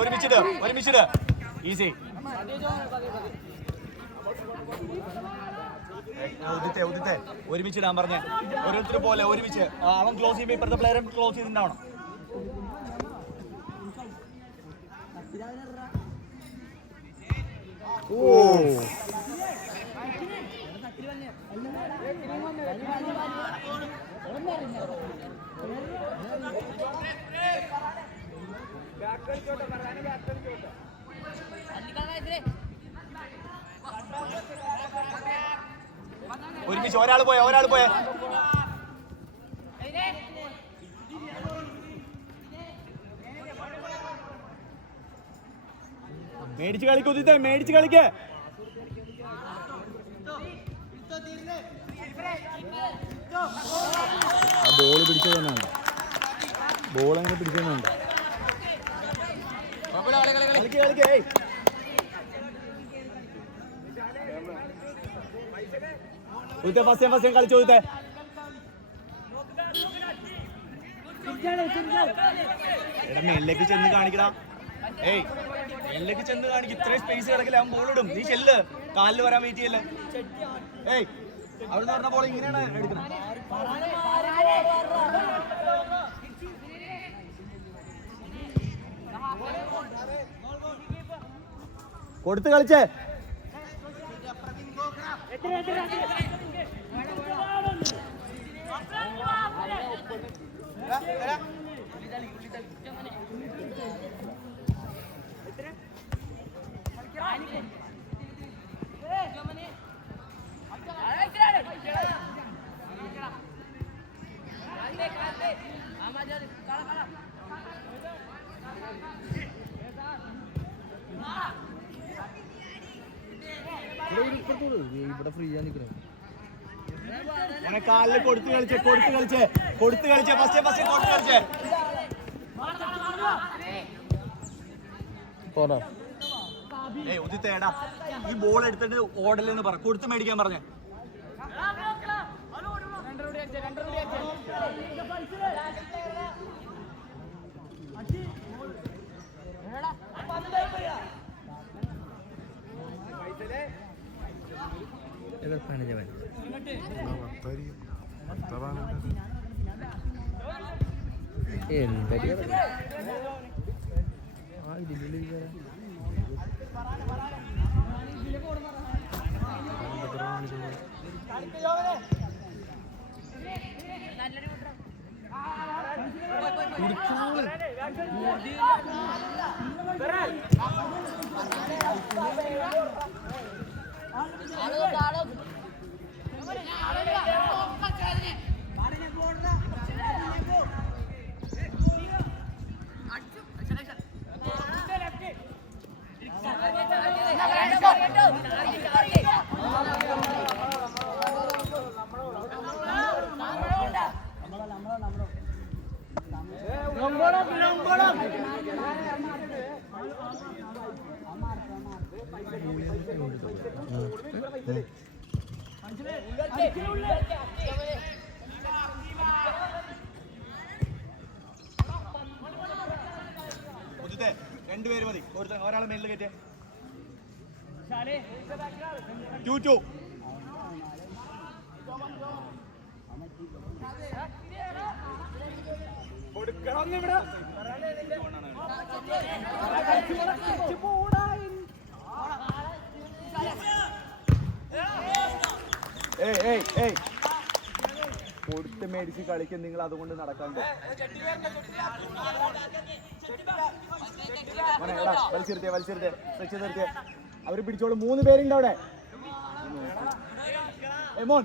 ഒരുമിച്ചിട് easy. ഉദിത്തെ ഒരുമിച്ചിടാൻ പറഞ്ഞ ഓരോരുത്തർ പോലെ ഒരുമിച്ച് അവൻ ക്ലോസ് ചെയ്യുമ്പോൾ ഇപ്പഴത്തെ പ്ലെയറും ക്ലോസ് ചെയ്തിട്ടുണ്ടാവണം. ഒരുമിച്ച് ഒരാൾ പോയ മേടിച്ച് കളിക്ക് ഉദിത്തെ, മേടിച്ച് കളിക്ക്. ബോള് പിടിച്ചത് തന്നെ ഉണ്ട്, ബോൾ അങ്ങനെ പിടിച്ചതുണ്ട്. ഫസ്റ്റ് കളിച്ചു കൊടുത്തേ. എടാ മേലിലേക്ക് ചെന്ന് കാണിക്കടാ. മേലിലേക്ക് ചെന്ന് കാണിക്കും. ഇത്രയും സ്പേസ് കിടക്കില്ല, അവൻ ബോൾ ഇടും. നീ ചെല്ല്, കാലിൽ വരാൻ വെയിറ്റ് ചെയ്യല്ലേ. അവിടുന്ന് പറഞ്ഞ ബോൾ ഇങ്ങനെയാണ് എടുക്കുന്നത്. കൊടുത്ത് കളിച്ചേ. ഇവിടെ ഫ്രീ ആ നിൽക്കുന്നത്. കാലില് കൊടുത്ത് കളിച്ചേ. ഫസ്റ്റ് കൊടുത്ത് കളിച്ചേ. ഉദിത്തേടാ ഈ ബോൾ എടുത്തിട്ട് ഓടലെന്ന് പറ, കൊടുത്ത് മേടിക്കാൻ പറഞ്ഞേ. രണ്ടുപേര് മതി, ഒരാളെ മേലിൽ കയറ്റേ. 2-2. കൊടുത്ത് മേടിച്ച് കളിക്കും നിങ്ങൾ, അതുകൊണ്ട് നടക്കാണ്ട്. വലിച്ചെടുത്തേ. അവര് പിടിച്ചോളൂ. 3 പേരുണ്ട് അവിടെ. മോൻ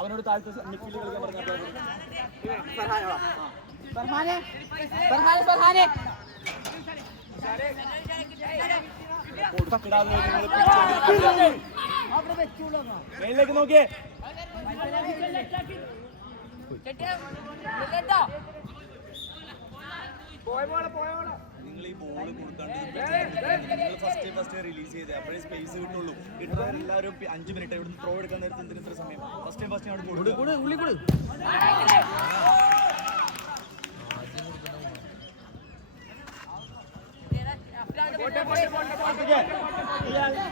അവനോട് താഴത്തെ മിക്കിൽ കളിക്കാൻ പറഞ്ഞു. മേലിലേക്ക് നോക്കിയേ. നിങ്ങൾ ഈ ബോള് കൊടുക്കാണ്ട് ഫസ്റ്റ് റിലീസ് ചെയ്തേ, അപ്പോഴേ സ്പേസ് കിട്ടുള്ളൂ. എല്ലാവരും 5 മിനിറ്റ് ഇവിടുന്ന് ത്രോ എടുക്കാൻ നേരത്തെ എന്തിന് ഇത്ര സമയം? ഫസ്റ്റ് അവിടെ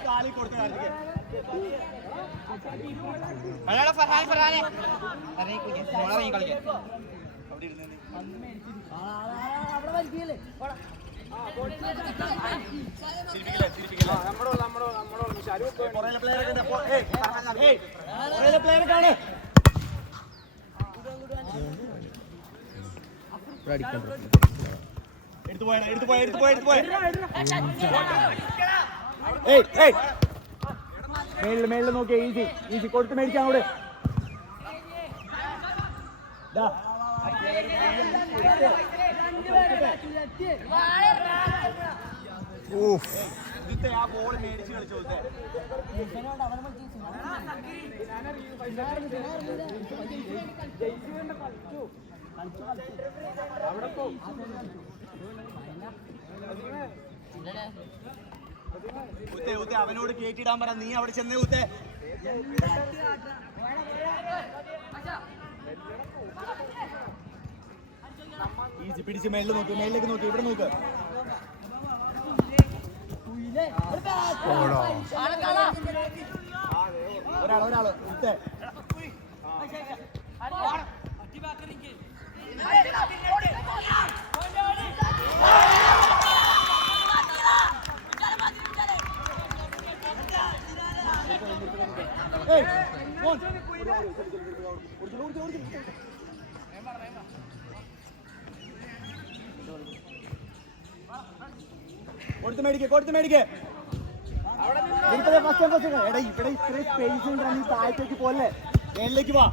കാലി കൊടുത്ത കാലത്തേക്ക് എടുത്തു പോയ മേളില് നോക്കിയ ഈസി കൊടുത്ത് മേടിക്കാൻ അവിടെ ആ ബോൾ മേടിച്ച് കളിച്ചു അവനോട് കേട്ടിടാൻ പറ നീ അവിടെ ചെന്നേ ഊത്തേ ഈസി പിടിച്ച് മേളിലേക്ക് നോക്ക് ഇവിടെ നോക്ക് ഒരാള് ഊത്തേ കൊടുത്ത് മേടിക്കേ എടാ ഇവിടെ ഇത്രയും സ്പേസ് ഉണ്ട് നീ താഴത്തേക്ക് പോലെ മേളിലേക്ക് വാ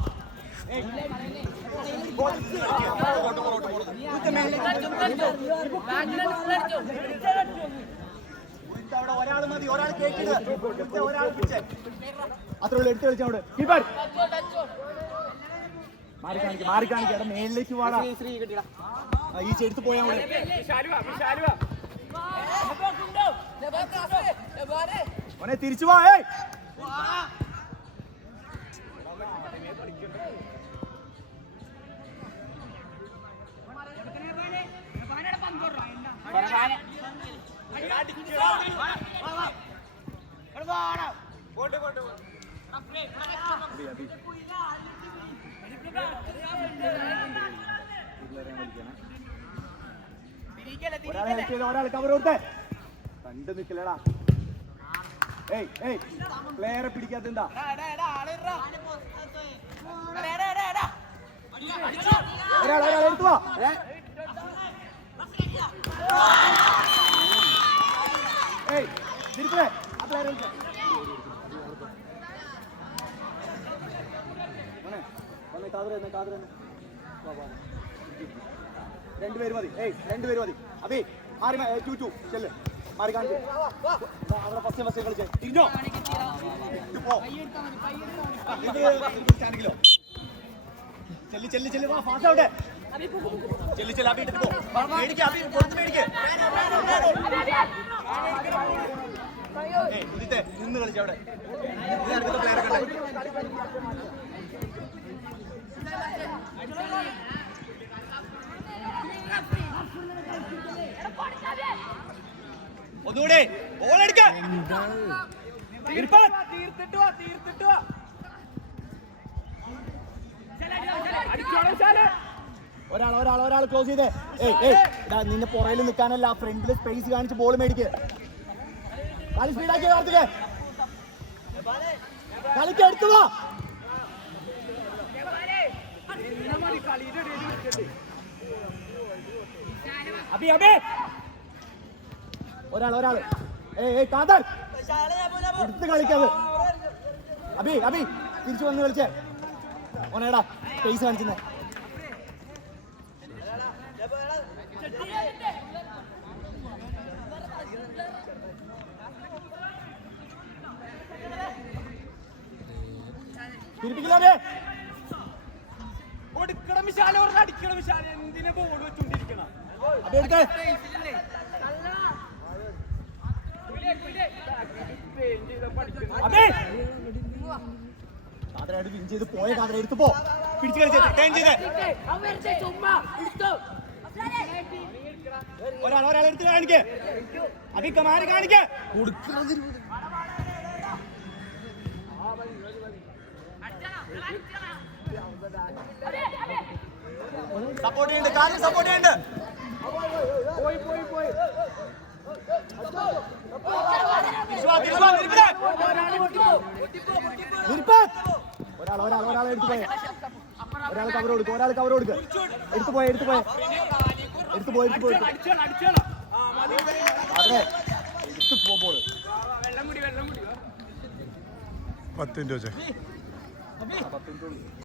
അവിടെ ഒരാൾ മതി ഒരാൾ കേൾക്കുന്നത് ഒരാൾ അത്ര എടുത്ത് കളിച്ചോട് മാറി കാണിക്കാം എടാ മേളിലേക്ക് വാടാ ഈ ചെടുത്ത് പോയാ മോനെ തിരിച്ചു വാ ഒരാൾ കവർ കൊടുത്തേ കണ്ടു നിക്കലടാ പ്ലെയറെ പിടിക്കാത്ത എന്താ ഒരാൾ എടുത്തു വാ തിരിച്ചേ ആ പ്ലെയർ രണ്ടുപേര് മതി അബി മാറി ചൂച്ചു ചെല്ല് മാറി കാണിച്ചു അവിടെ ഫസ്റ്റ് കളിച്ചേ തിരിഞ്ഞോ ചെല്ലി വാ ഫാസ്റ്റ് ആവട്ടെ ചെല്ലി അബി ഇട്ടിട്ട് പോ മേടിക്കേ ഉദിത്തെ നിന്ന് കളിച്ചു അവിടെ അടുത്ത പ്ലെയർ കണ്ടേ ഒന്നുകൂടെ ബോൾ എടുക്കാം ഒരാൾ ക്ലോസ് ചെയ്തേ നിന്റെ പുറയിൽ നിൽക്കാനല്ല ഫ്രണ്ടില് സ്പേസ് കാണിച്ച് ബോൾ മേടിക്ക് കളി സ്പീഡാക്കി കാർത്തികേ കളിക്ക് എടുത്തു വാ അബി ഒരാൾ കാതർ എടുത്ത് കളിക്കാതെ അബി തിരിച്ചു വന്ന് കളിച്ചേ ഓനേടാ സ്പേസ് കാണിച്ചേ തിരിപ്പിക്കില്ലേ അടിക്കണം എന്തിനാ ബോൾ വെച്ചോണ്ടിരിക്കണം കാതറായിട്ട് വിൻ ചെയ്ത് പോയ കാതറ എടുത്തു പോ പിടിച്ചു കളിച്ചേ ഒരാളെ എടുത്ത് കാണിക്കേ അഭിക്ക മാറി കാണിക്കേ സപ്പോർട്ട് ചെയ്യണ്ട് കാര്യം സപ്പോർട്ട് ചെയ്യണ്ട് ഒരാളെ എടുത്തു പോയ ഒരാൾ കവർ കൊടുക്കും എടുത്തു പോയ അതെ എടുത്തു പോകുമ്പോൾ 10 മിനിറ്റ് വെച്ചേ